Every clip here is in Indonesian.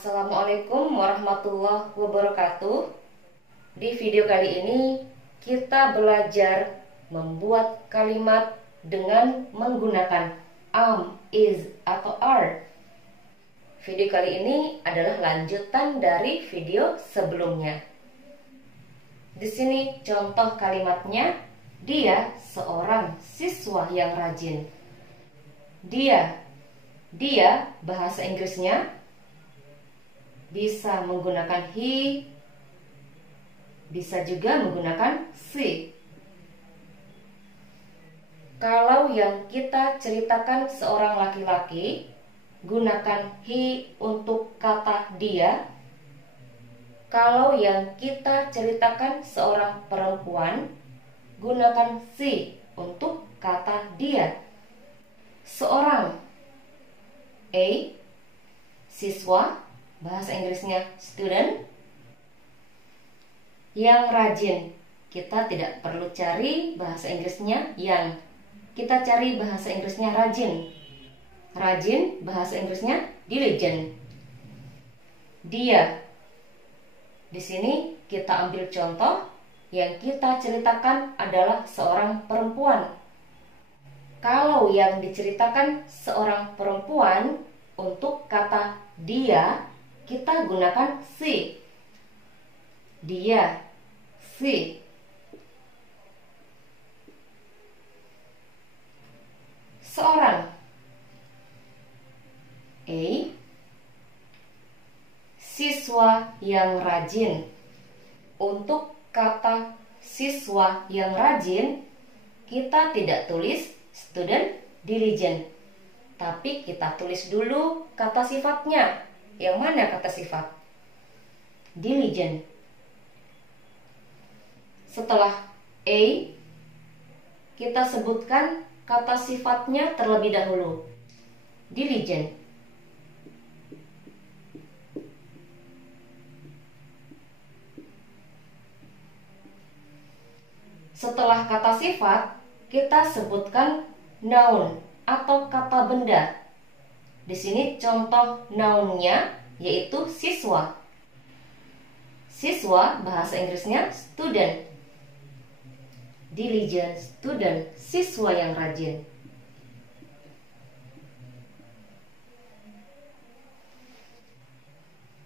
Assalamualaikum warahmatullahi wabarakatuh. Di video kali ini kita belajar membuat kalimat dengan menggunakan am, is, atau are. Video kali ini adalah lanjutan dari video sebelumnya. Di sini contoh kalimatnya, dia seorang siswa yang rajin. Dia bahasa Inggrisnya bisa menggunakan he, bisa juga menggunakan she. Kalau yang kita ceritakan seorang laki-laki, gunakan he untuk kata dia. Kalau yang kita ceritakan seorang perempuan, gunakan she untuk kata dia. Seorang A, siswa, bahasa Inggrisnya student. Yang rajin, kita tidak perlu cari bahasa Inggrisnya yang, kita cari bahasa Inggrisnya rajin. Rajin, bahasa Inggrisnya diligent. Dia. Di sini kita ambil contoh, yang kita ceritakan adalah seorang perempuan. Kalau yang diceritakan seorang perempuan, untuk kata dia, kita gunakan she. Dia, she. Seorang A, siswa yang rajin. Untuk kata siswa yang rajin, kita tidak tulis student diligent, tapi kita tulis dulu kata sifatnya. Yang mana kata sifat? Diligent. Setelah A, kita sebutkan kata sifatnya terlebih dahulu. Diligent. Setelah kata sifat, kita sebutkan noun atau kata benda. Di sini contoh nounnya yaitu siswa. Siswa bahasa Inggrisnya student. Diligent student, siswa yang rajin.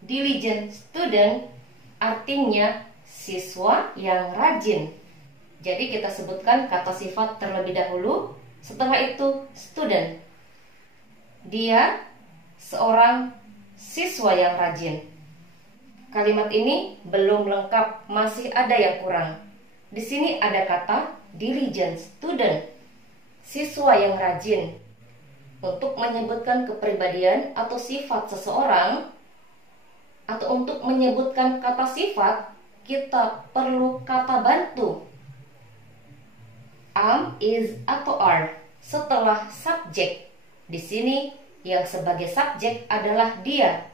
Diligent student artinya siswa yang rajin. Jadi kita sebutkan kata sifat terlebih dahulu, setelah itu student. Dia seorang siswa yang rajin. Kalimat ini belum lengkap, masih ada yang kurang. Di sini ada kata diligent student, siswa yang rajin. Untuk menyebutkan kepribadian atau sifat seseorang, atau untuk menyebutkan kata sifat, kita perlu kata bantu. Am, is, atau are setelah subjek. Di sini yang sebagai subjek adalah dia.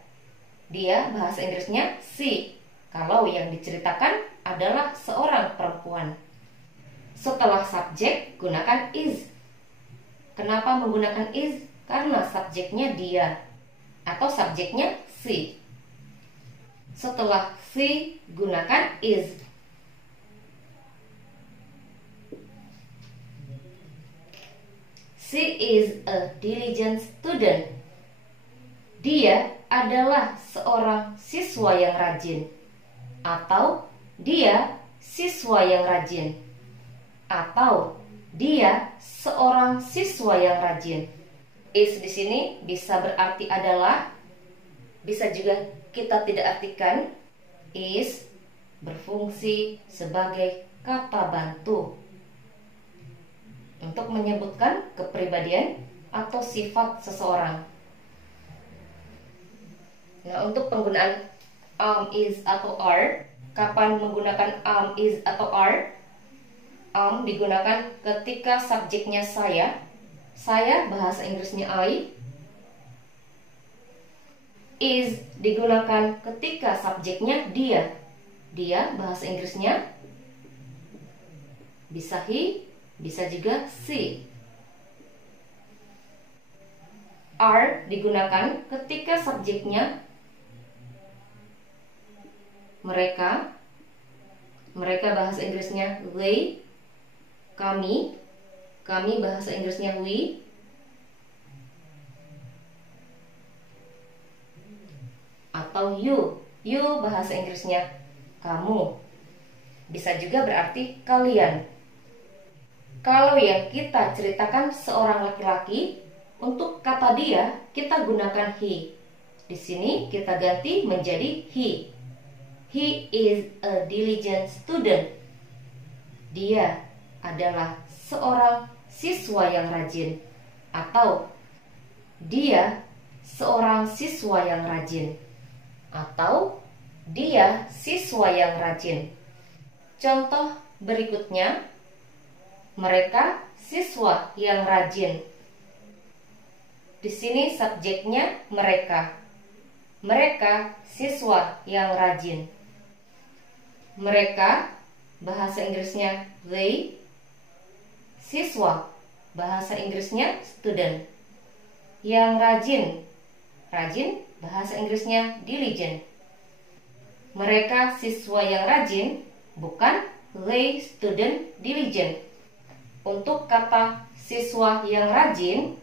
Dia bahasa Inggrisnya she. Kalau yang diceritakan adalah seorang perempuan. Setelah subjek gunakan is. Kenapa menggunakan is? Karena subjeknya dia atau subjeknya she. Setelah she gunakan is. She is a diligent student. Dia adalah seorang siswa yang rajin. Atau dia siswa yang rajin. Atau dia seorang siswa yang rajin. Is di sini bisa berarti adalah, bisa juga kita tidak artikan. Is berfungsi sebagai kata bantu untuk menyebutkan kepribadian atau sifat seseorang. Nah, untuk penggunaan am, is, atau are, kapan menggunakan am, is, atau are? Am digunakan ketika subjeknya saya. Saya bahasa Inggrisnya I. Is digunakan ketika subjeknya dia. Dia bahasa Inggrisnya bisa he, bisa juga she. Are digunakan ketika subjeknya mereka. Mereka bahasa Inggrisnya they. Kami bahasa Inggrisnya we. Atau you bahasa Inggrisnya kamu. Bisa juga berarti kalian. Kalau yang kita ceritakan seorang laki-laki, untuk kata dia kita gunakan he. Di sini kita ganti menjadi he. He is a diligent student. Dia adalah seorang siswa yang rajin. Atau dia seorang siswa yang rajin. Atau dia siswa yang rajin. Contoh berikutnya, mereka siswa yang rajin. Di sini subjeknya mereka. Mereka siswa yang rajin. Mereka bahasa Inggrisnya they. Siswa bahasa Inggrisnya student. Yang rajin bahasa Inggrisnya diligent. Mereka siswa yang rajin, bukan they student diligent. Untuk kata siswa yang rajin,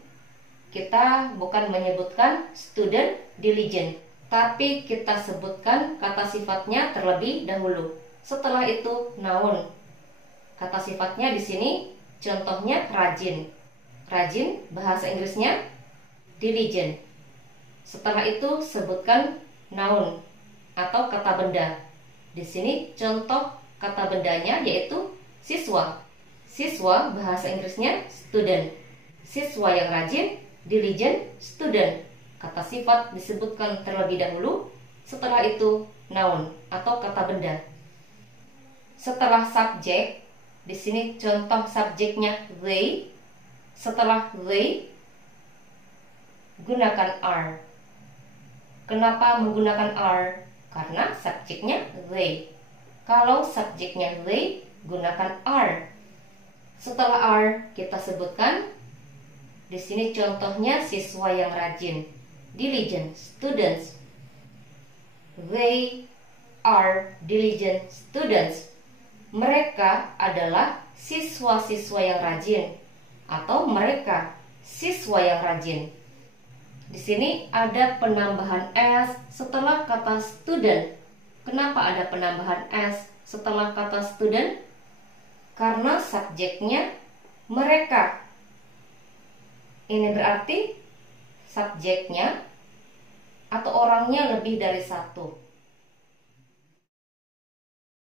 kita bukan menyebutkan student diligent, tapi kita sebutkan kata sifatnya terlebih dahulu. Setelah itu noun. Kata sifatnya di sini contohnya rajin. Rajin bahasa Inggrisnya diligent. Setelah itu sebutkan noun atau kata benda. Di sini contoh kata bendanya yaitu siswa. Siswa bahasa Inggrisnya student. Siswa yang rajin, diligent, student. Kata sifat disebutkan terlebih dahulu. Setelah itu noun atau kata benda. Setelah subjek, di sini contoh subjeknya they. Setelah they, gunakan are. Kenapa menggunakan are? Karena subjeknya they. Kalau subjeknya they, gunakan are. Setelah are, kita sebutkan di sini contohnya siswa yang rajin, diligent students. They are diligent students. Mereka adalah siswa-siswa yang rajin, atau mereka siswa yang rajin. Di sini ada penambahan s setelah kata student. Kenapa ada penambahan s setelah kata student? Karena subjeknya mereka. Ini berarti subjeknya atau orangnya lebih dari satu.